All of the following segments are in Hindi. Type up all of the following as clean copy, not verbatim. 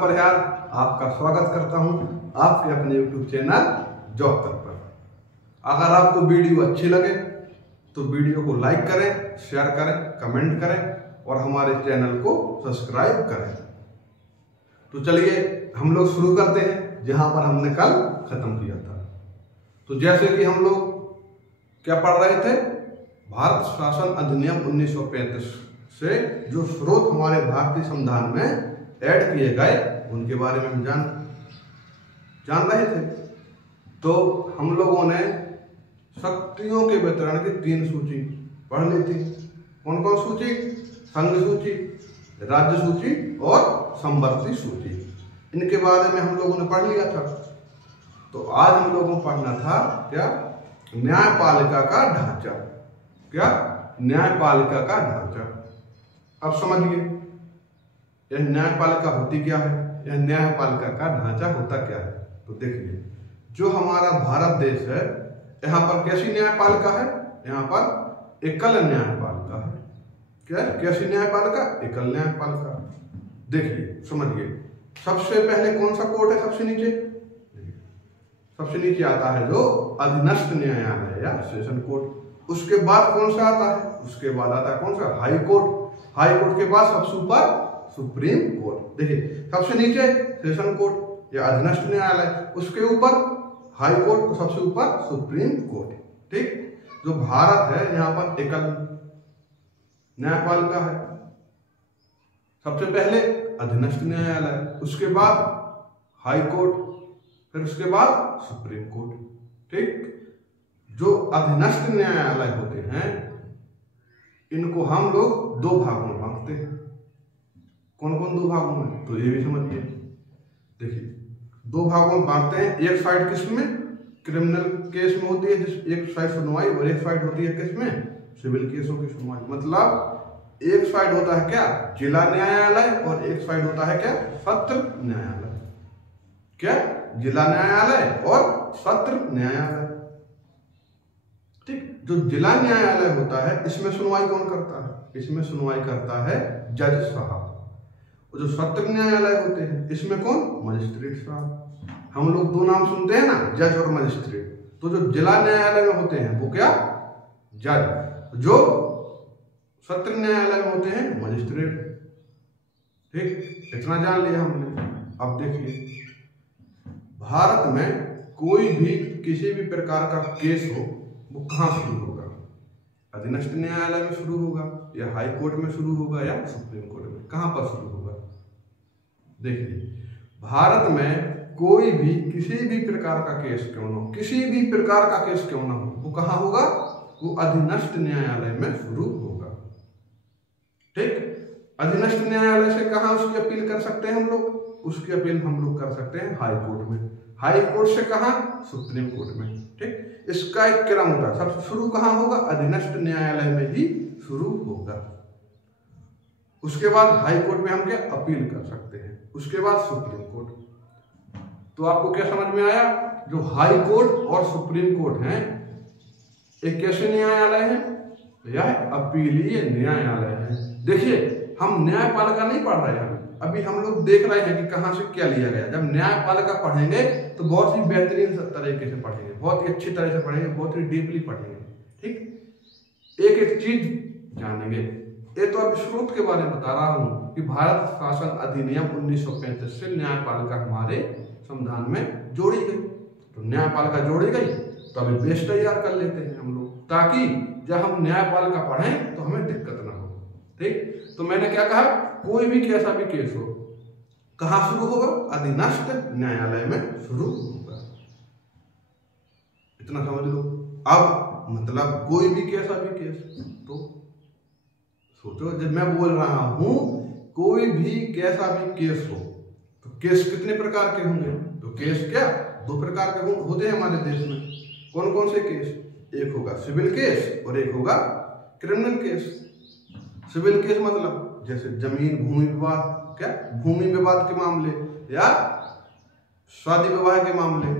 पर यार आपका स्वागत करता हूं आपके अपने YouTube चैनल जॉब तक पर। अगर आपको वीडियो अच्छी लगे तो वीडियो को लाइक करें, शेयर करें, कमेंट करें और हमारे चैनल को सब्सक्राइब करें। तो चलिए हम लोग शुरू करते हैं जहां पर हमने कल खत्म किया था। तो जैसे कि हम लोग क्या पढ़ रहे थे, भारत शासन अधिनियम 1935 से जो स्रोत हमारे भारतीय संविधान में ऐड किए गए उनके बारे में हम जान रहे थे। तो हम लोगों ने शक्तियों के वितरण की 3 सूची पढ़ ली थी। कौन कौन सूची? संघ सूची, राज्य सूची और समवर्ती सूची। इनके बारे में हम लोगों ने पढ़ लिया था। तो आज हम लोगों को पढ़ना था क्या? न्यायपालिका का ढांचा। क्या? न्यायपालिका का ढांचा। अब समझिए यह न्यायपालिका होती क्या है, यह न्यायपालिका का ढांचा होता क्या है। तो देखिए, जो हमारा भारत देश है यहाँ पर कैसी न्यायपालिका है? यहाँ पर एकल न्यायपालिका है। क्या? कैसी न्यायपालिका? एकल न्यायपालिका। देखिए समझिए, सबसे पहले कौन सा कोर्ट है? सबसे नीचे, सबसे नीचे आता है जो अधीनस्थ न्यायालय या सेशन कोर्ट। उसके बाद कौन सा आता है? उसके बाद आता है कौन सा? High court. हाई कोर्ट के बाद सबसे ऊपर सुप्रीम कोर्ट। देखिए, सबसे नीचे सेशन कोर्ट या अधीनस्थ न्यायालय, उसके ऊपर हाई कोर्ट, सबसे ऊपर सुप्रीम कोर्ट। ठीक, जो भारत है यहाँ पर एकल न्यायपालिका है। सबसे पहले अधीनस्थ न्यायालय, उसके बाद हाई कोर्ट, फिर उसके बाद सुप्रीम कोर्ट। ठीक, जो अधीनस्थ न्यायालय होते हैं इनको हम लोग 2 भागों में बांटते हैं। कौन कौन 2 भागों में? तो ये भी समझिए। देखिए, 2 भागों में बांटते हैं। एक साइड किस में? क्रिमिनल केस में होती है, जिस एक साइड सुनवाई, और एक साइड होती है किस में? सिविल केसों की सुनवाई। मतलब एक साइड होता है क्या? जिला न्यायालय, और एक साइड होता है क्या? सत्र न्यायालय। क्या? जिला न्यायालय और सत्र न्यायालय। ठीक, जो जिला न्यायालय होता है इसमें सुनवाई कौन करता है? इसमें सुनवाई करता है जज साहब। जो सत्र न्यायालय होते हैं इसमें कौन? मजिस्ट्रेट साहब। हम लोग 2 नाम सुनते हैं ना, जज और मजिस्ट्रेट। तो जो जिला न्यायालय में होते हैं वो क्या? जज। जो सत्र न्यायालय में होते हैं मजिस्ट्रेट। ठीक, इतना जान लिया हमने। अब देखिए, भारत में कोई भी किसी भी प्रकार का केस हो वो कहाँ शुरू होगा? अधीनस्थ न्यायालय में शुरू होगा, या हाई कोर्ट में शुरू होगा, या सुप्रीम कोर्ट में? कहां पर शुरू होगा? देखिए, भारत में कोई भी किसी भी प्रकार का केस क्यों ना हो, किसी भी प्रकार का केस क्यों ना हो, वो कहां होगा? वो अधीनस्थ न्यायालय में शुरू होगा। ठीक, अधीनस्थ न्यायालय से कहां उसकी अपील कर सकते हैं हम लोग? उसकी अपील हम लोग कर सकते हैं हाई कोर्ट में। हाई कोर्ट से कहां? सुप्रीम कोर्ट में। ठीक, इसका एक क्रम होता है। सबसे शुरू कहां होगा? अधीनस्थ न्यायालय में ही शुरू होगा। उसके बाद हाई कोर्ट में हम क्या? अपील कर सकते हैं। उसके बाद सुप्रीम कोर्ट। तो आपको क्या समझ में आया? जो हाई कोर्ट और सुप्रीम कोर्ट हैं एक कैसे न्यायालय है? यह अपीलीय न्यायालय है। देखिए, हम न्यायपालिका नहीं पढ़ रहे हैं अभी, हम लोग देख रहे हैं कि कहां से क्या लिया गया। जब न्यायपालिका पढ़ेंगे तो बहुत ही बेहतरीन तरीके से पढ़ेंगे, बहुत ही अच्छी तरह से पढ़ेंगे, बहुत ही डीपली पढ़ेंगे। ठीक, एक एक चीज जानेंगे। ये तो अब स्रोत के बारे में बता रहा हूं कि भारत शासन अधिनियम 1935 से न्यायपालिका हमारे संविधान में जोड़ी गई। तो न्यायपालिका जोड़ी गई तो अभी बेस तैयार कर लेते हैं हम लोग, ताकि जब हम न्यायपालिका पढ़ें तो हमें दिक्कत ना हो। ठीक, तो मैंने क्या कहा? कोई भी कैसा भी केस हो कहां शुरू होगा? अधीनस्थ न्यायालय में शुरू होगा। इतना समझ लो। अब मतलब कोई भी कैसा भी केस, तो सोचो, जब मैं बोल रहा हूं कोई भी कैसा भी केस हो, तो केस कितने प्रकार के होंगे? तो केस क्या? 2 प्रकार के होते हैं हमारे देश में। कौन कौन से केस? एक होगा सिविल केस और एक होगा क्रिमिनल केस। सिविल केस मतलब जैसे जमीन भूमि विवाद, क्या? भूमि विवाद के मामले, या शादी विवाह के मामले।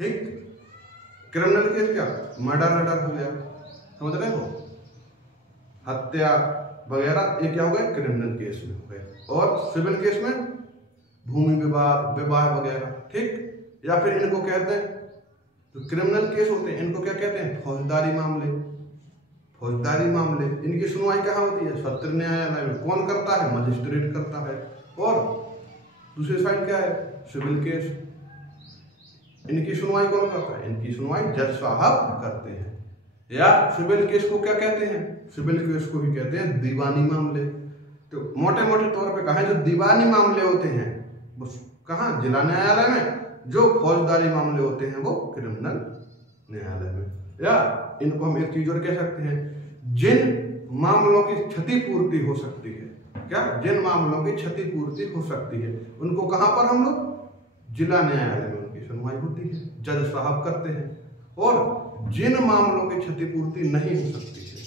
ठीक, क्रिमिनल केस क्या? मर्डर हो गया, समझ रहे हो? हत्या वगैरह, ये क्या हो गया? क्रिमिनल केस में हो गया। और सिविल केस में भूमि विवाद, विवाह वगैरह, ठीक। या फिर इनको कहते हैं जो क्रिमिनल केस होते हैं, इनको क्या कहते हैं, फौजदारी मामले। फौजदारी मामले इनकी सुनवाई कहाँ होती है, सत्र न्यायालय में। कौन करता है, मजिस्ट्रेट करता है। और दूसरी साइड क्या है, सिविल केस, इनकी सुनवाई कौन करता है, इनकी सुनवाई जज साहब करते हैं। या सिविल केस को क्या कहते हैं, सिविल केस को भी कहते हैं दीवानी मामले। तो मोटे मोटे तौर पे कहें जो दीवानी मामले होते हैं वो कहाँ, जिला न्यायालय में। जो फौजदारी मामले होते हैं वो क्रिमिनल न्यायालय में। या इनको हम एक चीज और कह सकते हैं, जिन मामलों की क्षतिपूर्ति हो सकती है, क्या, जिन मामलों की क्षतिपूर्ति हो सकती है उनको कहां पर हम लोग, जिला न्यायालय में उनकी सुनवाई होती है, जज साहब करते हैं। और जिन मामलों की क्षतिपूर्ति नहीं हो सकती है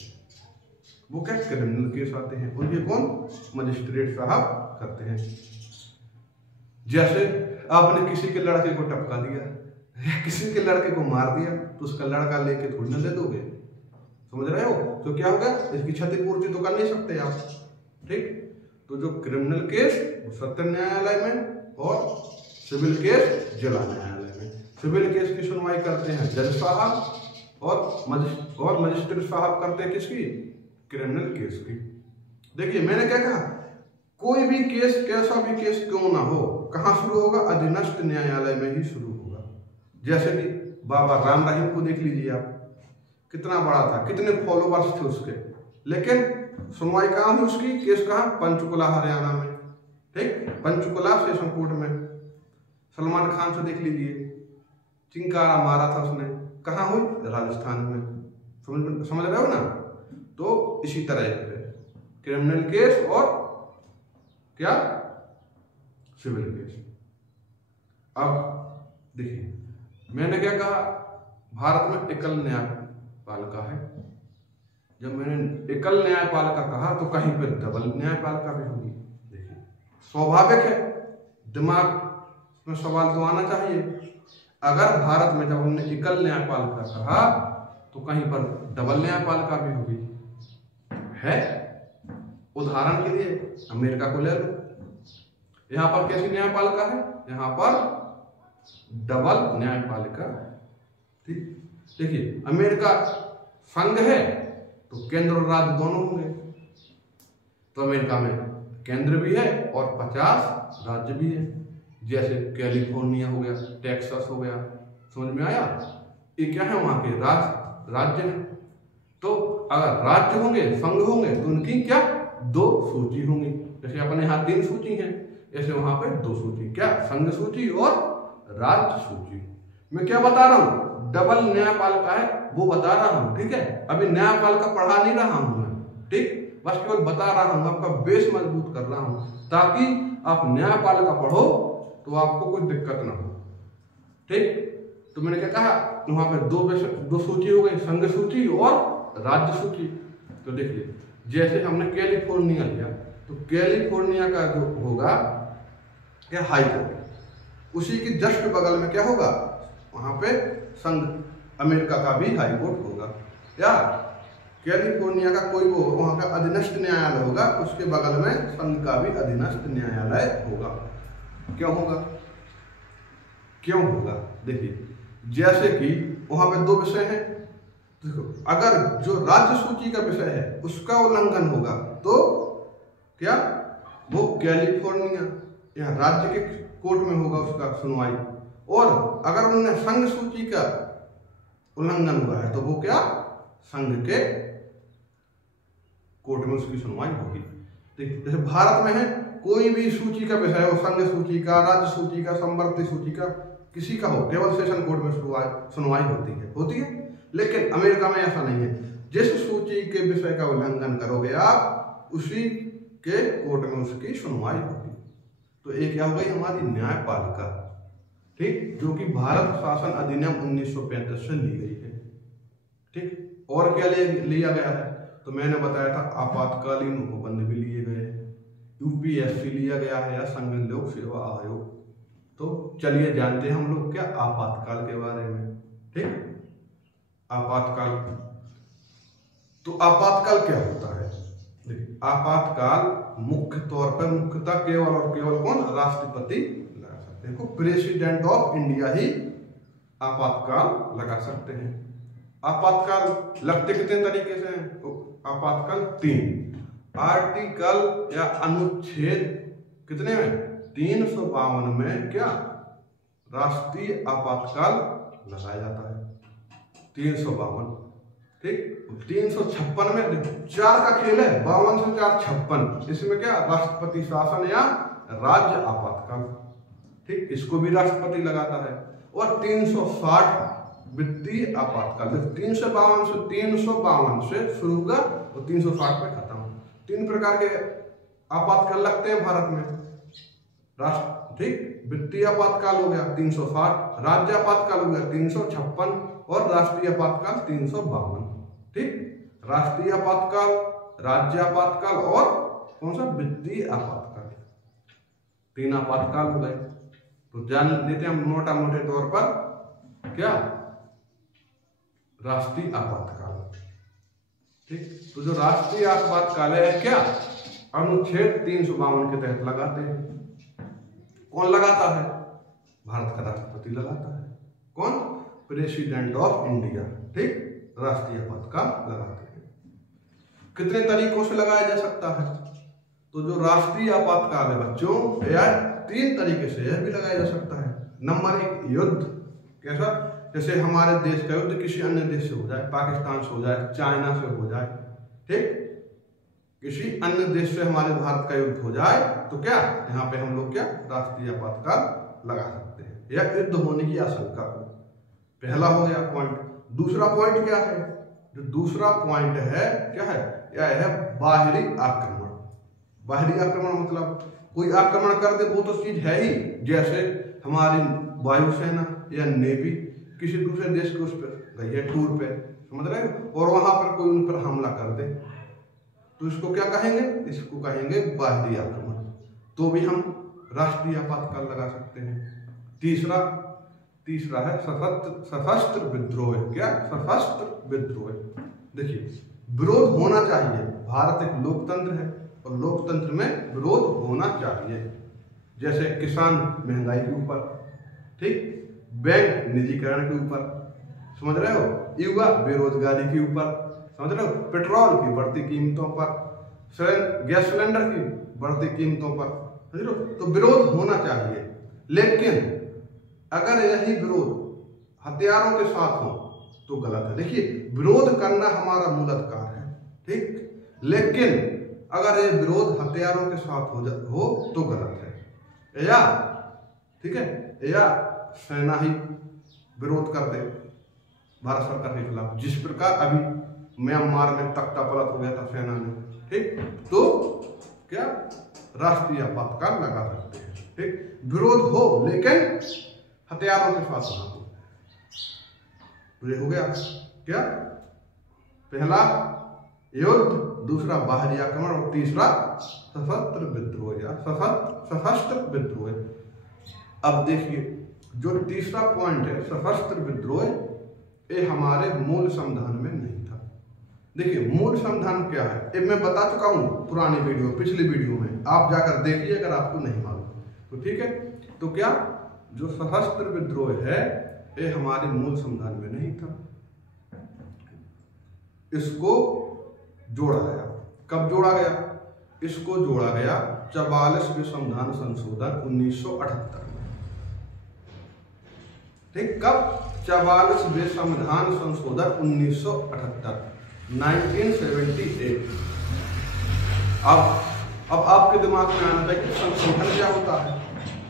वो क्या, क्रिमिनल केस आते हैं, उनके कौन, मजिस्ट्रेट साहब करते हैं। जैसे आपने किसी के लड़के को टपका दिया या किसी के लड़के को मार दिया तो उसका लड़का लेके थोड़ी ना दे दोगे, समझ रहे हो। तो क्या होगा, इसकी क्षतिपूर्ति तो कर नहीं सकते आप, ठीक। तो जो क्रिमिनल केस वो सत्र न्यायालय में और सिविल केस जिला न्यायालय में। सिविल केस की सुनवाई करते हैं जज साहब और मजिस्ट्रेट साहब करते हैं किसकी, क्रिमिनल केस की। देखिए मैंने क्या कहा, कोई भी केस, कैसा भी केस क्यों ना हो, कहाँ शुरू होगा, अधीनस्थ न्यायालय में ही शुरू होगा। जैसे कि बाबा राम रहीम को देख लीजिए आप, कितना बड़ा था, कितने फॉलोवर्स थे उसके, लेकिन सुनवाई कहाँ हुई उसकी, केस कहाँ, पंचकुला हरियाणा में, ठीक, पंचकुला सेशन कोर्ट में। सलमान खान से देख लीजिए, चिंकारा मारा था उसने, कहाँ हुई, राजस्थान में। समझ रहे हो ना। तो इसी तरह है क्रिमिनल केस और क्या, सिविल केस। अब देखिए मैंने क्या कहा, भारत में एकल न्यायपालिका है। जब मैंने एकल न्यायपालिका कहा तो कहीं पर डबल न्यायपालिका भी होगी। देखिए स्वाभाविक है, दिमाग में सवाल तो आना चाहिए, अगर भारत में जब हमने एकल न्यायपालिका कहा तो कहीं पर डबल न्यायपालिका भी होगी, है। उदाहरण के लिए अमेरिका को ले लो, यहाँ पर कैसी न्यायपालिका है, यहाँ पर डबल न्यायपालिका, ठीक। देखिए अमेरिका संघ है तो केंद्र और राज्य दोनों होंगे, तो अमेरिका में केंद्र भी है और 50 राज्य भी है। जैसे कैलिफोर्निया हो गया, टेक्सास हो गया, समझ में आया। ये क्या है, वहां के राज्य हैं। तो अगर राज्य होंगे, संघ होंगे तो उनकी क्या, 2 सूची होंगी। जैसे अपने यहाँ 3 सूची है, ऐसे वहां पे 2 सूची, क्या, संघ सूची और राज्य सूची। मैं क्या बता रहा हूँ, डबल न्यायपालिका है वो बता रहा हूँ, ठीक है। अभी न्यायपालिका पढ़ा नहीं रहा हूँ मैं, ठीक, बस केवल बता रहा हूँ, आपका बेस मजबूत कर रहा हूँ ताकि आप न्यायपालिका पढ़ो तो आपको कोई दिक्कत ना हो, ठीक। तो मैंने क्या कहा, वहां पे 2 सूची हो गई, संघ सूची और राज्य सूची। तो देखिए जैसे हमने कैलिफोर्निया लिया तो कैलिफोर्निया का जो होगा क्या, हाई कोर्ट, उसी की जस्ट बगल में क्या होगा, वहां पे संघ अमेरिका का भी हाई कोर्ट होगा। या कैलिफोर्निया का कोई वो वहां का अधीनस्थ न्यायालय होगा, उसके बगल में संघ का भी अधीनस्थ न्यायालय होगा। क्यों होगा, क्यों होगा, देखिए जैसे कि वहां पे 2 विषय हैं, देखो अगर जो राज्य सूची का विषय है उसका उल्लंघन होगा तो क्या, वो कैलिफोर्निया या राज्य के कोर्ट में होगा उसका सुनवाई। और अगर उन्होंने संघ सूची का उल्लंघन हुआ है तो वो क्या, संघ के कोर्ट में उसकी सुनवाई होगी। जैसे भारत में है, कोई भी सूची का विषय हो, संघ सूची का, राज्य सूची का, संवर्ती सूची का, किसी का हो, केवल सेशन कोर्ट में सुनवाई होती है। लेकिन अमेरिका में ऐसा नहीं है, जिस सूची के विषय का उल्लंघन करोगे आप उसी के कोर्ट में उसकी सुनवाई होगी। तो एक क्या हो गई हमारी न्यायपालिका, ठीक, जो कि भारत शासन अधिनियम 1935 से ली गई है, ठीक। और क्या लिया गया है, तो मैंने बताया था आपातकालीन उपबंध भी लिए गए, यूपीएससी लिया गया है या संघ लोक सेवा आयोग। तो चलिए जानते हैं हम लोग क्या आपातकाल के बारे में, ठीक। आपातकाल, तो आपातकाल क्या होता है, देखिए आपातकाल मुख्य तौर पर मुख्यतः केवल और केवल कौन, राष्ट्रपति लगा सकते हैं। प्रेसिडेंट ऑफ इंडिया ही आपातकाल लगा सकते हैं। आपातकाल लगते कितने तरीके से हैं? आपातकाल 3 आर्टिकल या अनुच्छेद कितने में, 352 में क्या राष्ट्रीय आपातकाल लगाया जाता है। 352 ठीक। 356 में 4 का खेल है, 52 से 4 56, इसमें क्या राष्ट्रपति शासन या राज्य आपातकाल ठीक, इसको भी राष्ट्रपति लगाता है। और 360 वित्तीय आपातकाल, 352 से शुरू होगा और 360 पे खत्म। 3 प्रकार के आपातकाल लगते हैं भारत में, राष्ट्र ठीक, वित्तीय आपातकाल हो गया 360, राज्य आपातकाल हो गया 356 और राष्ट्रीय आपातकाल 352 ठीक। राष्ट्रीय आपातकाल, राज्य आपातकाल और कौन सा, वित्तीय आपातकाल, 3 आपातकाल हो गए। तो जान लेते हैं हम मोटा मोटे तौर पर क्या, राष्ट्रीय आपातकाल ठीक। तो जो राष्ट्रीय आपातकाल है क्या, अनुच्छेद 352 के तहत लगाते हैं। कौन लगाता है? भारत का राष्ट्रपति लगाता है। कौन? प्रेसिडेंट ऑफ इंडिया ठीक, राष्ट्रीय आपातकाल लगाते हैं। कितने तरीकों से लगाया जा सकता है? तो जो राष्ट्रीय आपातकाल है बच्चों, यह 3 तरीके से यह भी लगाया जा सकता है। नंबर 1 युद्ध, कैसा, जैसे हमारे देश का युद्ध किसी अन्य देश से हो जाए, पाकिस्तान से हो जाए, चाइना से हो जाए ठीक, किसी अन्य देश से हमारे भारत का युद्ध हो जाए तो क्या यहाँ पे हम लोग क्या राष्ट्रीय आपातकाल लगा सकते हैं, या युद्ध होने की आशंका हो। पहला हो गया पॉइंट। दूसरा पॉइंट क्या है? जो दूसरा पॉइंट है क्या है, यह है बाहरी आक्रमण। बाहरी आक्रमण मतलब कोई आक्रमण कर दे, वो तो चीज है ही, जैसे हमारी वायुसेना या नेवी किसी दूसरे देश के उस पर गई है टूर पे, समझ रहे हो, और वहां पर कोई उन पर हमला कर दे तो इसको क्या कहेंगे? इसको कहेंगे बाहरी आक्रमण। तो भी हम राष्ट्रीय आपातकाल लगा सकते हैं। तीसरा है सशस्त्र विद्रोह। क्या? सशस्त्र विद्रोह। देखिए, विरोध होना चाहिए। भारत एक लोकतंत्र है और लोकतंत्र में विरोध होना चाहिए। जैसे किसान महंगाई के ऊपर ठीक, बैंक निजीकरण के ऊपर, समझ रहे हो, युवा बेरोजगारी के ऊपर, समझ रहे हो, पेट्रोल की बढ़ती कीमतों पर, गैस सिलेंडर की बढ़ती कीमतों पर, समझ रहे हो, तो विरोध होना चाहिए। लेकिन अगर यही विरोध हथियारों के साथ हो तो गलत है। देखिए, विरोध करना हमारा मूल अधिकार है ठीक, लेकिन अगर ये विरोध हथियारों के साथ हो तो गलत है। या ठीक है, या सेना ही विरोध कर दे भारत सरकार के खिलाफ, जिस प्रकार अभी म्यांमार में तख्ता पलट हो गया था सेना में ठीक, तो क्या राष्ट्रीय आपातकाल लगा सकते हैं ठीक। विरोध हो लेकिन हथियारों के साथ ना हो। तो ये हो गया क्या, पहला युद्ध, दूसरा बाहरी आक्रमण और तीसरा सशस्त्र विद्रोह या सशस्त्र विद्रोह। अब देखिए, जो तीसरा पॉइंट है सशस्त्र विद्रोह, ये हमारे मूल संविधान में नहीं था। देखिए, मूल संविधान क्या है ये मैं बता चुका हूँ पुरानी वीडियो, पिछली वीडियो में, आप जाकर देखिए अगर आपको नहीं मालूम तो ठीक है। तो क्या जो सशस्त्र विद्रोह है ये हमारे मूल संविधान में नहीं था, इसको जोड़ा गया। कब जोड़ा गया? इसको जोड़ा गया 44वें संविधान संशोधन 1978 में ठीक। कब? 44वें संविधान संशोधन 1978, 1978। अब आपके दिमाग में आना चाहिए कि संशोधन क्या होता है।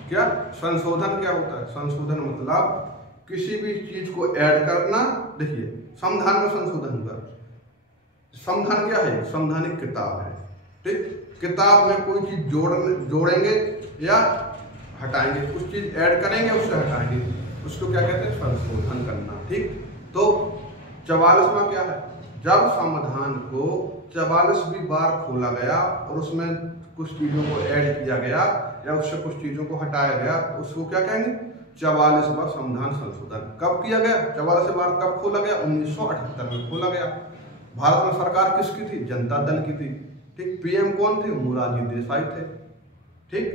क्या संशोधन क्या होता है? संशोधन मतलब किसी भी चीज को ऐड करना। देखिए, संविधान में संशोधन हुआ। संविधान क्या है? संविधान एक किताब है ठीक। किताब में कोई चीज जोड़ेंगे या हटाएंगे, कुछ चीज ऐड करेंगे उससे हटाएंगे, उसको क्या कहते हैं? संशोधन करना ठीक। तो 44वां क्या है? जब संविधान को 44वीं बार खोला गया और उसमें कुछ चीजों को ऐड किया गया या उससे कुछ चीजों को हटाया गया, तो उसको क्या कहेंगे? 44वां संविधान संशोधन। कब किया गया? 44वीं बार कब खोला गया? 1978 में खोला गया। भारत में सरकार किसकी थी? जनता दल की थी ठीक, पीएम कौन थे? मोरारजी देसाई थे। ठीक,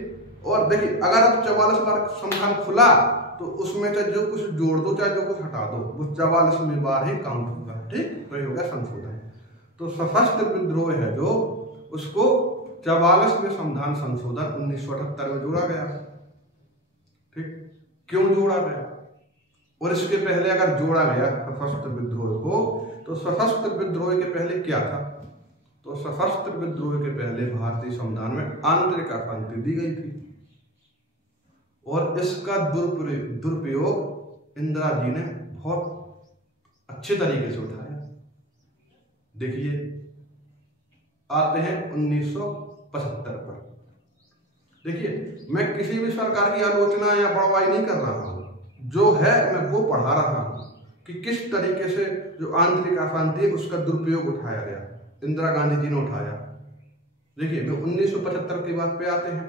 और देखिए अगर अब 44 बार संविधान खुला तो उसमें चाहे जो कुछ जोड़ दो चाहे जो कुछ हटा दो, वो 44वीं बार ही काउंट होगा। ठीक, तो ये हो गया संशोधन। तो सशस्त्र विद्रोह है जो, उसको 44वें संविधान संशोधन 1978 में जोड़ा गया। ठीक, क्यों जोड़ा गया? और इसके पहले अगर जोड़ा गया सशस्त्र विद्रोह को, तो सशस्त्र विद्रोह के पहले क्या था? तो सशस्त्र विद्रोह के पहले भारतीय संविधान में आंतरिक अशांति दी गई थी और इसका दुरुपयोग इंदिरा जी ने बहुत अच्छे तरीके से उठाया। देखिए आते हैं 1975 पर। देखिए मैं किसी भी सरकार की आलोचना या बड़वाई नहीं कर रहा हूँ, जो है मैं वो पढ़ा रहा हूँ कि किस तरीके से जो आंतरिक अशांति है उसका दुरुपयोग उठाया गया, इंदिरा गांधी जी ने उठाया। देखिए मैं 1975 की बात पे आते हैं।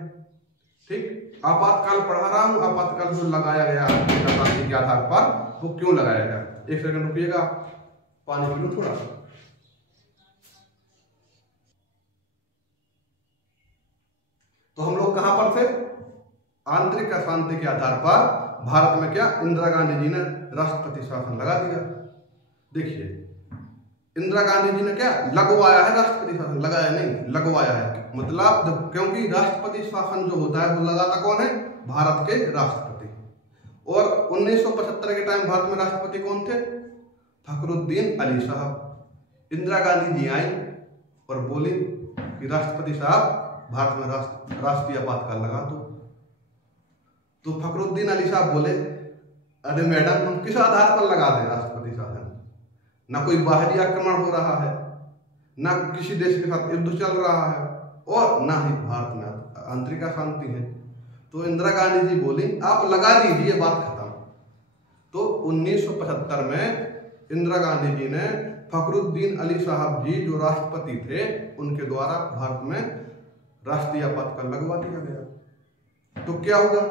ठीक, आपातकाल पढ़ा रहा हूँ, आपातकाल जो लगाया गया आंतरिक अशांति के आधार पर, वो क्यों लगाया गया? एक सेकंड रुकिएगा, पानी पी लो थोड़ा। तो हम लोग कहां पर थे? आंतरिक अशांति के आधार पर भारत में क्या इंदिरा गांधी जी ने राष्ट्रपति शासन लगा दिया। देखिए इंदिरा गांधी जी ने क्या लगवाया है? राष्ट्रपति शासन लगाया नहीं, लगवाया है। मतलब क्योंकि राष्ट्रपति शासन जो होता है वो लगाता कौन है? भारत के राष्ट्रपति। और 1975 के टाइम भारत में राष्ट्रपति कौन थे? फखरुद्दीन अली साहब। इंदिरा गांधी जी आई और बोली कि राष्ट्रपति साहब भारत में राष्ट्रीय आपातकाल लगा दो। तो फखरुद्दीन अली साहब बोले, अरे मैडम हम किस आधार पर लगा दें राष्ट्रपति शासन? ना कोई बाहरी आक्रमण हो रहा है, ना किसी देश के साथ युद्ध चल रहा है, और ना ही भारत में आंतरिक अशांति है। तो इंदिरा गांधी जी बोली आप लगा दीजिए, बात खत्म। तो 1975 में इंदिरा गांधी जी ने फखरुद्दीन अली साहब जी जो राष्ट्रपति थे उनके द्वारा भारत में राष्ट्रीय आपातकाल लगवा दिया गया। तो क्या हुआ?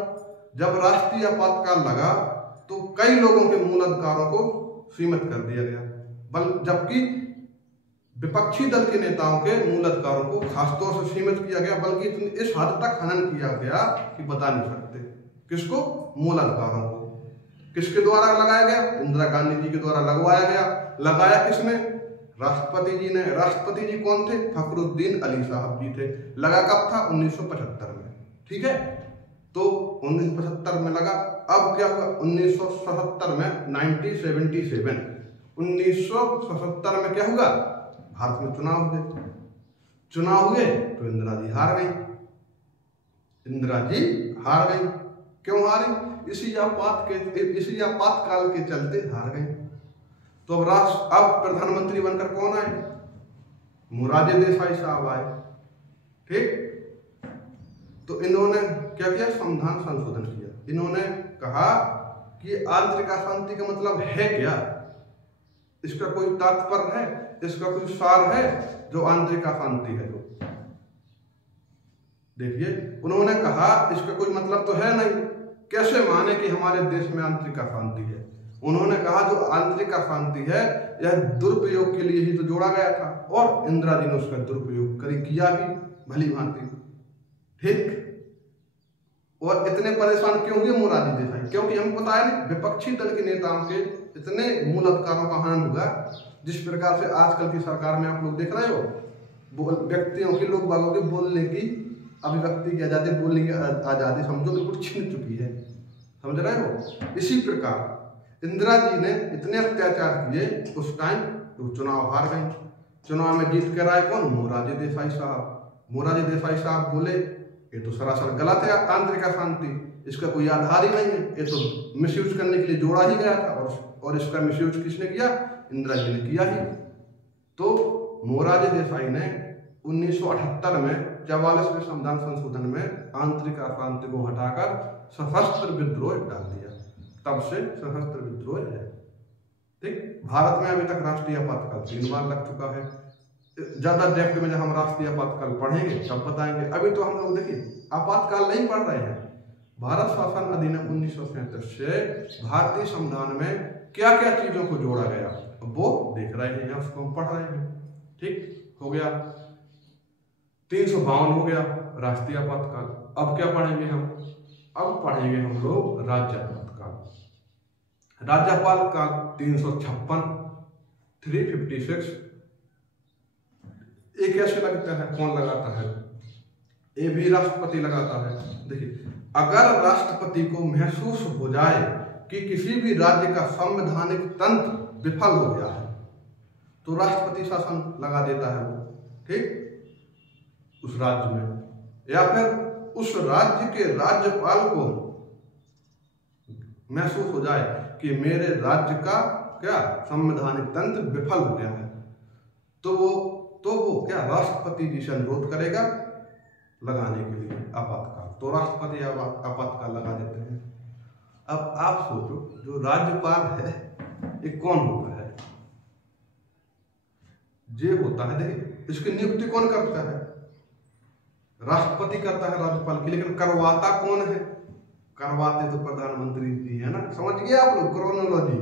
जब राष्ट्रीय आपातकाल लगा तो कई लोगों के मूल अधिकारों को सीमित कर दिया गया, जबकि विपक्षी दल के नेताओं के मूल अधिकारों को खासतौर से सीमित किया गया, बल्कि इस हद तक हनन किया गया कि बता नहीं सकते। किसको? मूल अधिकारों को। किसके द्वारा लगाया गया? इंदिरा गांधी जी के द्वारा लगवाया गया। लगाया किसने? राष्ट्रपति जी ने। राष्ट्रपति जी कौन थे? फखरुद्दीन अली साहब जी थे। लगा कब था? 1975 में। ठीक है, तो 1975 में लगा। अब क्या हुआ? 1977 में 1977 में क्या हुआ? भारत में चुनाव हुए तो इंदिरा जी हार गई। क्यों हारी? इसी आपातकाल के चलते हार गई। तो अब प्रधानमंत्री बनकर कौन आए? मोरारजी देसाई साहब आए। ठीक, तो इन्होंने क्या किया? संविधान संशोधन किया। इन्होंने कहा कि आंतरिक अशांति का मतलब है क्या, इसका कोई तात्पर्य है, इसका कोई सार है जो आंतरिक अशांति है। जो देखिए उन्होंने कहा इसका कोई मतलब तो है नहीं, कैसे माने कि हमारे देश में आंतरिक अशांति है। उन्होंने कहा जो आंतरिक अशांति है यह दुरुपयोग के लिए ही तो जोड़ा गया था, और इंदिरा जी ने उसका दुरुपयोग किया भी भली भांति। ठीक, और इतने परेशान क्यों हुए मोरारजी देसाई? क्योंकि हमको बताया नहीं, विपक्षी दल के नेताओं के इतने मूल अधिकारों का हनन हुआ। जिस प्रकार से आजकल की सरकार में आप लोग देख रहे हो, व्यक्तियों के, लोग बागों के बोलने की अभिव्यक्ति की आजादी, बोलने की आजादी समझो बिल्कुल छिन चुकी है। समझ रहे हो? इसी प्रकार इंदिरा जी ने इतने अत्याचार किए उस टाइम, तो चुनाव हार गई। चुनाव में जीत कर आए कौन? मोरारजी देसाई साहब। मोरारजी देसाई साहब बोले ये तो सरासर गलत है आंतरिक अशांति, इसका कोई आधार ही नहीं है, ये तो मिसयूज करने के लिए जोड़ा ही गया था, और इसका मिसयूज किसने किया? इंदिरा जी ने किया ही। तो मोरारजी देसाई ने 1978 में 44वें संविधान संशोधन में आंतरिक अशांति को हटाकर सशस्त्र विद्रोह डाल दिया। तब से सशस्त्र विद्रोह है। ठीक, भारत में अभी तक राष्ट्रीय आपातकाल 3 बार लग चुका है। ज्यादा डेप्थ में जब हम राष्ट्रीय आपातकाल पढ़ेंगे तब बताएंगे। अभी तो हम लोग देखिए आपातकाल नहीं पढ़ रहे हैं। भारत शासन अधिनियम 1937 से भारतीय संविधान में क्या क्या चीजों को जोड़ा गया वो देख रहे हैं, उसको हम पढ़ रहे हैं। ठीक हो गया। 352 हो गया राष्ट्रीय आपातकाल। अब क्या पढ़ेंगे हम? अब पढ़ेंगे हम लोग राज्य आपातकाल। राज्य आपातकाल 356, 356। ये कैसे लगता है, कौन लगाता है? ये भी राष्ट्रपति लगाता है। देखिए, अगर राष्ट्रपति को महसूस हो जाए कि किसी भी राज्य का संवैधानिक तंत्र विफल हो गया है तो राष्ट्रपति शासन लगा देता है वो, ठीक, उस राज्य में, या फिर उस राज्य के राज्यपाल को महसूस हो जाए कि मेरे राज्य का क्या संवैधानिक तंत्र विफल हो गया है, तो वो क्या राष्ट्रपति जी से अनुरोध करेगा लगाने के लिए आपातकाल। तो राष्ट्रपति आपातकाल लगा देते हैं। अब आप सोचो, जो राज्यपाल है ये कौन होता है? ये होता है, देखिए, इसकी नियुक्ति कौन करता है? राष्ट्रपति करता है राज्यपाल की, लेकिन करवाता कौन है? करवाते तो प्रधानमंत्री जी है ना। समझ गए आप लोग क्रोनोलॉजी?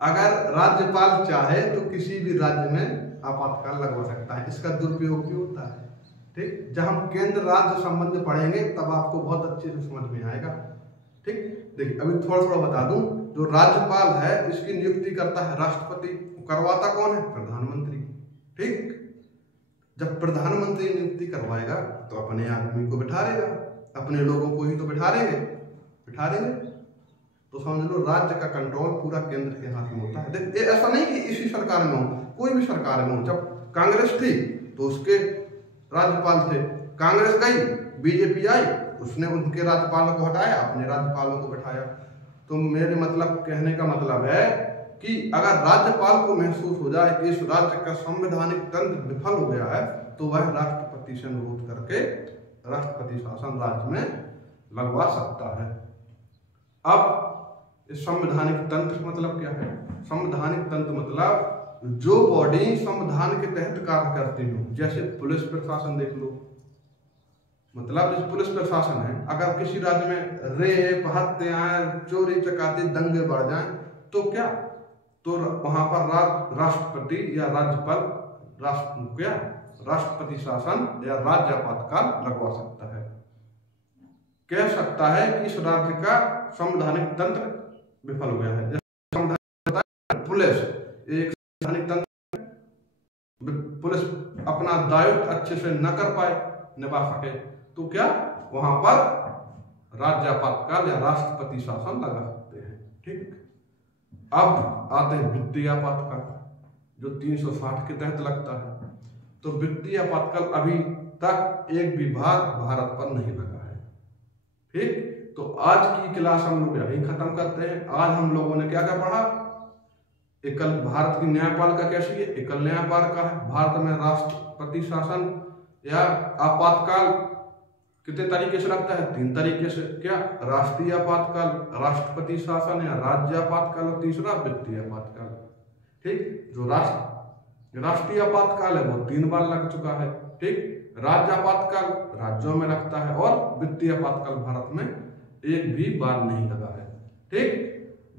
अगर राज्यपाल चाहे तो किसी भी राज्य में आपातकाल लगवा सकता है। इसका दुरुपयोग भी होता है, ठीक। जब हम केंद्र राज्य संबंध पढ़ेंगे तब आपको बहुत अच्छे से समझ में आएगा, ठीक। देखिए, अभी थोड़ा बता दूं, जो राज्यपाल है इसकी नियुक्ति करता है राष्ट्रपति, करवाता कौन है? प्रधानमंत्री, ठीक। जब प्रधानमंत्री नियुक्ति करवाएगा तो अपने आदमी को बिठा देगा, अपने लोगों को ही तो बिठा देंगे। तो समझ लो राज्य का कंट्रोल पूरा केंद्र के हाथ में होता है। देखिए, ऐसा नहीं कि इसी सरकार में हो, कोई भी सरकार में हो। जब कांग्रेस थी तो उसके राज्यपाल थे, कांग्रेस गई, बीजेपी आई, उसने उनके राज्यपालों को हटाया, अपने राज्यपालों को बैठाया। तो मेरे मतलब कहने का मतलब है कि अगर राज्यपाल को महसूस हो जाए कि इस राज्य का संवैधानिक तंत्र विफल हो गया है तो वह राष्ट्रपति से अनुरोध करके राष्ट्रपति शासन राज्य में लगवा सकता है। अब इस संवैधानिक तंत्र मतलब क्या है? संवैधानिक तंत्र मतलब जो बॉडी संविधान के तहत कार्य करती हो, जैसे पुलिस प्रशासन देख लो। मतलब इस पुलिस प्रशासन है, अगर किसी राज्य में रेप, हत्याएं, चोरी चकाती, दंगे बढ़ जाएं तो क्या, तो वहां पर राष्ट्रपति या राज्यपाल राष्ट्रपति शासन या राज्य आपातकाल लगवा सकता है। कह सकता है कि इस राज्य का संवैधानिक तंत्र विफल हो गया है। पुलिस एक संवैधानिक तंत्र, पुलिस अपना दायित्व अच्छे से न कर पाए, निभा सके, तो क्या वहां पर राज्य आपातकाल या राष्ट्रपति शासन लगा सकते हैं, ठीक। अब आते हैं वित्तीय आपातकाल, जो 360 के तहत लगता है। तो वित्तीय आपातकाल अभी तक एक भी भाग भारत पर नहीं लगा है, ठीक। तो आज की क्लास हम लोग यही खत्म करते हैं। आज हम लोगों ने क्या क्या पढ़ा? एकल भारत की न्यायपालिका कैसी है? एकल न्यायपालिका है। भारत में राष्ट्रपति शासन या आपातकाल कितने तरीके से लगता है? 3 तरीके से। क्या? राष्ट्रीय आपातकाल, राष्ट्रपति शासन या राज्य आपातकाल, और तीसरा वित्तीय आपातकाल, ठीक। जो राष्ट्रीय आपातकाल है वो 3 बार लग चुका है, ठीक। राज्य आपातकाल राज्यों में लगता है और वित्तीय आपातकाल भारत में एक भी बार नहीं लगा है, ठीक।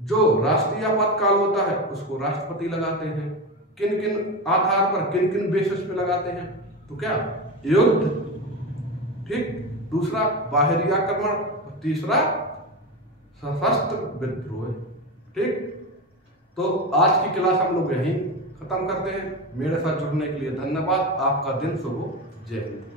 जो राष्ट्रीय आपातकाल होता है उसको राष्ट्रपति लगाते हैं। किन किन आधार पर, किन किन बेसिस पे लगाते हैं? तो क्या? युद्ध, ठीक। दूसरा बाहरी आक्रमण, तीसरा सशस्त्र विद्रोह, ठीक। तो आज की क्लास हम लोग यहीं खत्म करते हैं। मेरे साथ जुड़ने के लिए धन्यवाद। आपका दिन शुभ हो। जय हिंद।